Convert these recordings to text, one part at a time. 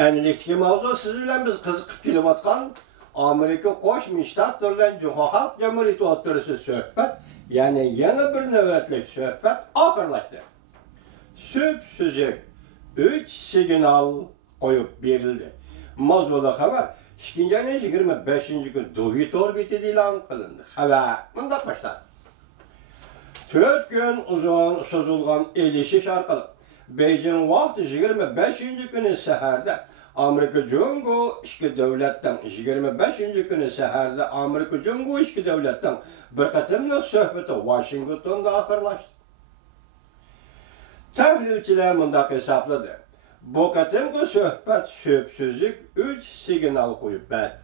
Enlikteki mavzu siz bilen biz kızıkıp kilovatkan Amerika Qo'shma Shtatlardan Jahon Xalq Jamhuriyati o'rtasida suhbat, ya'ni yana bir navbatlik suhbat oxirlashdi. Süp-süzük 3 signal qo'yib berildi. Mavzuda xabar 2-25 kun Dubai orbitida e'lon qilindi. Xabar bunday başladı. 4 gün uzun sozulgan elishish orqali Beijing vaqti 25 kuni saharda Amerika Jungo ishki davlatdan 25 kuni saharda Amerika Jungo ishki davlatdan bir qatimliq suhbati Washingtonda oxirlashdi. Tahlilchilar bunday hisobladi. Bu qatimgi suhbat so'zsizlik 3 signal qo'yib berdi.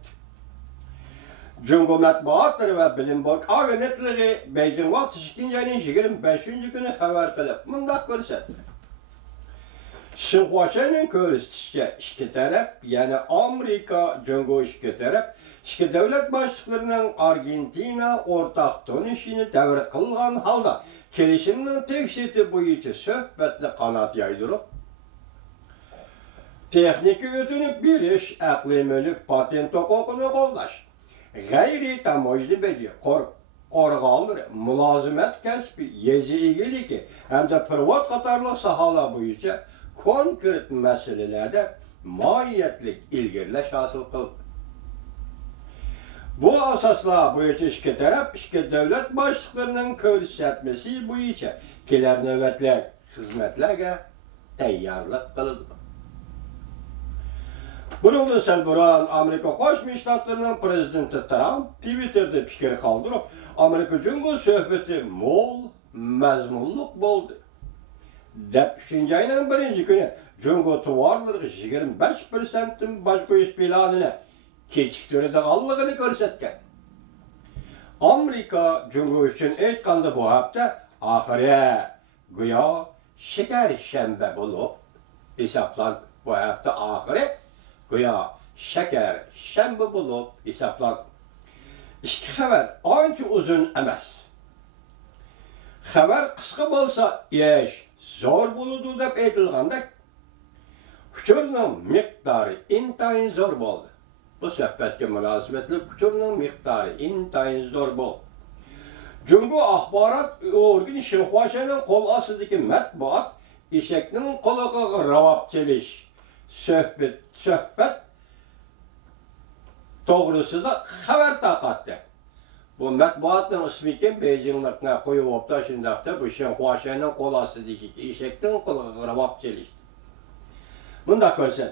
Jungo matbuotlari va Bloomberg agentligi Beijing vaqti 25 kuni xabar qilib, bunday ko'rsatdi. Xinhuaning ko'rsatishicha ikki taraf, ya'ni Amerika, Jungo ikki taraf, ikki davlat boshliqlarining Argentina o'rtaq tonishini davr qilgan holda kelishimning tekshiti bo'yicha suhbatni qanot yaydirib, texnika o'tinib berish, aqliy mulk patent huquqini qo'llash, g'ayri tamojli beji qo'rg'onlar, mulozimat kasbi, yezi egiligi hamda privat qatorliq sohalar bo'yicha konkret masalalarda mohiyatlik ilgirlash hosil qildi. Bu asoslar bo'yicha ikki taraf ikki davlat boshliqlarining ko'rsatmasi bo'yicha kelar navbatlar xizmatlarga tayyorlik qildi. Bundan salburan Amerika Qo'shma Shtatlarining prezidenti Trump Twitterda fikr qoldirib, Amerika Jungo suhbati mo'l mazmunliq bo'ldi. Deb 3-ayning 1-kuni Jungo tovarlariga 25% boj qo'yish planini kechiktiradiganligini ko'rsatgan. Amerika Jungo uchun aytganda bu hafta oxiri go'yo shakar shanba bo'lib hisoblanadi. Bu hafta oxiri go'yo shakar shanba bo'lib hisoblanadi. Ikki xabar ancha uzun emas. Xabar qisqa bo'lsa, ish zo'r bo'ladi deb aytilganda, uchurning miqdori intayin zo'r bo'ldi. Bu suhbatga munosabatli uchurning miqdori intayin zo'r bo'ldi. Jungo axborot organi Xinhuaning qo'l ostidagi matbuot eshakning quloqiga ravob chelish suhbat to'g'risida xabar tarqatdi. Bu matbuotning ismiga Beijinglikni qo'yib o'pdi, shundaqda bu Xinhuaning qo'l ostidagi eshakning quloqiga ravob chelishdi. Bunda ko'rsin,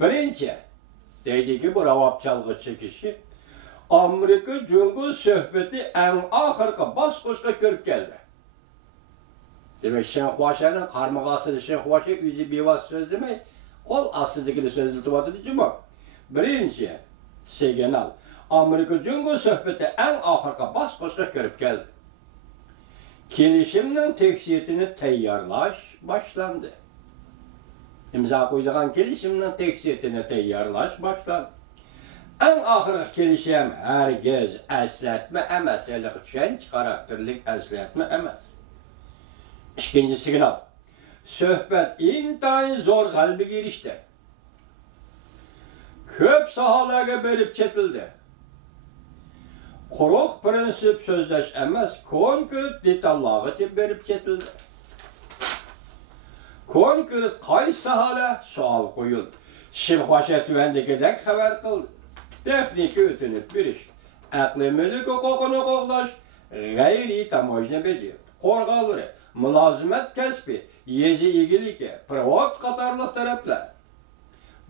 birinchi deydiki bu ravob chalg'ichi kishi Amerika Jungo suhbati eng oxirgi bosqichga kirib keldi. Demak, Xinhuaning qarmoq ostida Xinhua o'zi bevos so'zlamay, qo'l ostidagini so'zlatyapti juma. Birinchi signal Amerika Jungo suhbati eng oxirgi bosqichga kirib keldi. Kelishimning tekshitini tayyorlash boshlandi. İmza qo'yilgan kelishimning tekshitini tayyorlash boshlandi. Eng oxirgi kelishim hargiz eslatma emas, tushunch xarakterlik eslatma emas. Ikkinchi signal. Suhbat intayin zo'r g'alabaga erishdi. Ko'p sohalarga berib chetildi. Quruq prinsip so'zlash emas, konkret detallarga berib chetildi. Konkret qaysi sohalar savol qo'yildi. Xinhua tuvandagidek xabar qildi. Texnika o'tinib berish, aqliy mulk huquqini qo'llash, g'ayri tamojli beji qo'rg'onlari, mulozimat kasbi, yezi egiligi, privat qatorliq taraflar.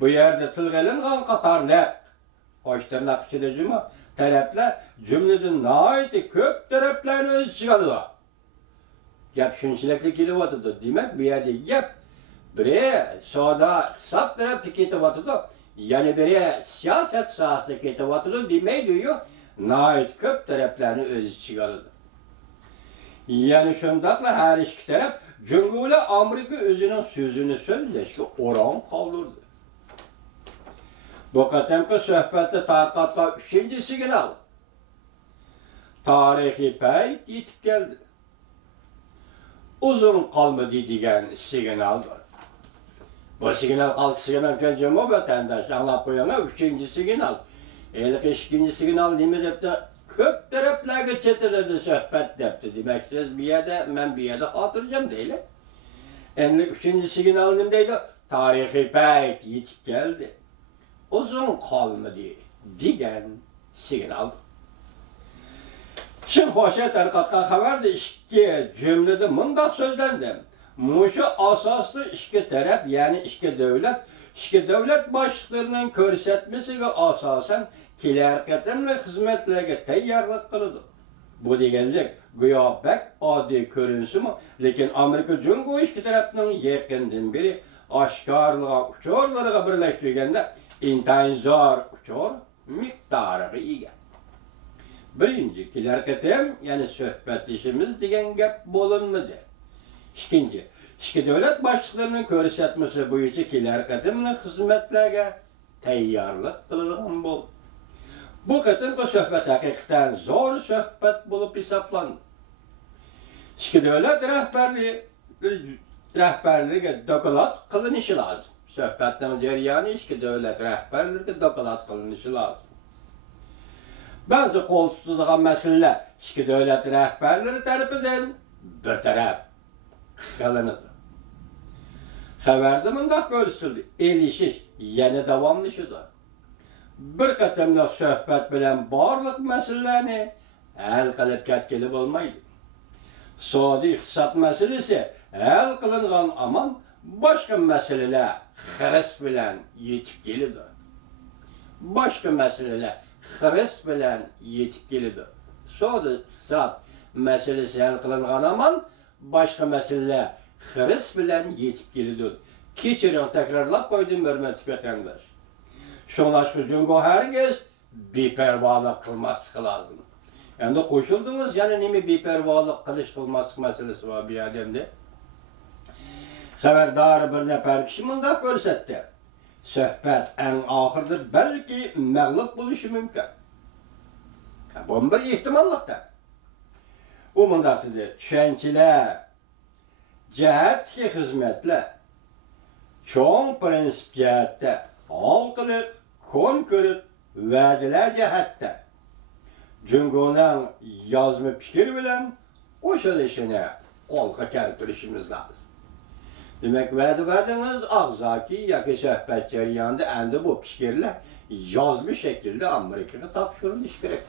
Bu yerda tilg'ilingan qatorlar, qo'shtirnoq ichida juma taraflar jumladan nihoyatda ko'p taraflarni o'z ichiga oladi. Gap shunchalik kelyapti. Demak, bu yerda gap biri savdo iqtisod tarafga ketyapti, yana biri siyosat sohasiga ketyapti demaydi-yu, nihoyat ko'p taraflarni o'z ichiga oladi. Yani shundaqla har ikki taraf Jungo bilan Amerika o'zining so'zini so'zlashga o'rin qoldirdi. Bu qatamqi suhbatda tarqatgan 3-signal tarixiy payt yetib keldi. Uzun qolmadi degan signaldir. Bu signal kaldı signal geleceğim o vatandaş. Anlap koyana 3. signal. Elik 2. signal nime dep de köp taraflarga çetirdi söhbet depti. Demek siz bir yerde, ben bir yerde hatırlayacağım değil. Endi 3. signal nimdeydi? Tarihi payt yetip geldi. Uzun kalmadı digen signal. Şimdi hoşa tarqatqan xabarda iki cümlede mundaq sözlendi. Muşu asaslı iki taraf, yani iki devlet başlıklarının körsetmesiga asasen kelar qatimli xizmatlarga tayyorlik qiladi. Bu deganlik go'yo bek oddiy ko'rinsimi, lekin Amerika Jungo iki tarafning yaqindan beri oshkorlagan uchurlariga birlashtirganda intayin zo'r uchur miqdoriga ega. Birinci, kelar qatim, yani söhbetleşimiz degan gap bo'linmadi. İkinci, iki devlet başlıklarının ko'rsatmasi bo'yicha kelar qatimli xizmatlarga tayyorlik qiladigan bo'ldi. Bu qatimki söhbet haqiqatan zo'r söhbet bo'lib hisoblandi. İki devlet rahbarlariga doklad qilinishi lozim. Söhbetning jarayoni iki devlet rahbarlariga doklad qilinishi lozim. Bazı qo'l tutilgan masalalar iki devlet rahbarlari tarafidan bir taraf qilinadi. Xabarda mundaq ko'rsatildi. Elishish yana davomlashadi. Bir qatimliq suhbat bilan barliq masalalarni hal qilib ketgili bo'lmaydi. Iqtisodiy iqtisod masalasi hal qilingan amon boshqa masalalar xiris bilan yetib keladi. Boshqa masalalar xiris bilan yetib keladi. Iqtisodiy iqtisod masalasi hal qilingan amon boshqa masalalar xiris bilan yetib keladi. Kechiring, takrorlab qo'ydim, hurmatli vatandosh. Şunlaşkı Jungo herkes bepervalık kılması lazım. Endi qo'shildingiz, yana nima bepervalık qilish qilmaslik masalasi bor bu odamda. Xabardor bir nafar kishi mundaq ko'rsatdi. Suhbat eng oxirida balki mag'lub bo'lishi mumkin. Bu bir ehtimollikda. U mundaq dedi: tushunchalar, jihatki xizmatlar, cho'ng prinsip jihatda, halqılık, konkret va'dalar jihatda Jungo'ning yozma fikr bilan qo'shilishini qo'lga keltirishimiz lozim. Demak, va'dangiz og'zaki yoki suhbat jarayonida endi bu fikrlar yozma shaklda Amerikaga topshirilishi kerak.